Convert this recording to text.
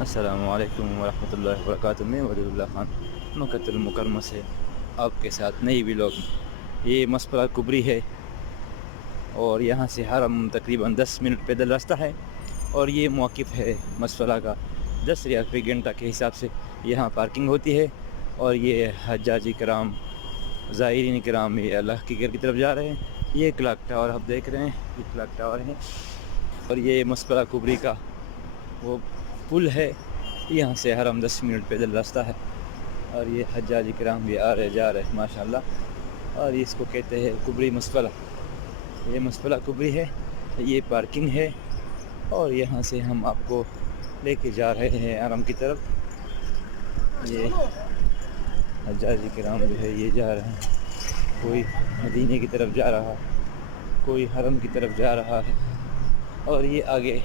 السلام علیکم ورحمۃ اللہ وبرکاتہ۔ میں ولید اللہ خان مکہ المکرمہ سے آپ کے ساتھ نئی ولاگ میں۔ یہ مسپرہ کبری ہے اور یہاں سے حرم تقریباً 10 منٹ پیدل راستہ ہے، اور یہ موقف ہے مسپرہ کا 10 ریال فی گھنٹہ کے حساب سے یہاں پارکنگ ہوتی ہے، اور یہ حجاجی کرام زائرین کرام یہ اللہ کے گھر کی طرف جا رہے ہیں۔ یہ کلاک ٹاور آپ دیکھ رہے ہیں، یہ کلاک ٹاور ہے، اور یہ مسپرہ کبری کا وہ پل ہے۔ یہاں سے حرم 10 منٹ پیدل راستہ ہے، اور یہ حجاج کرام بھی آ رہے جا رہے ماشاءاللہ، اور اس کو کہتے ہیں کبری مسپلہ۔ یہ مسپلہ کبری ہے، یہ پارکنگ ہے، اور یہاں سے ہم آپ کو لے کے جا رہے ہیں حرم کی طرف۔ یہ حجاج کرام جو ہے یہ جا رہے ہیں، کوئی مدینے کی طرف جا رہا، کوئی حرم کی طرف جا رہا ہے، اور یہ آگے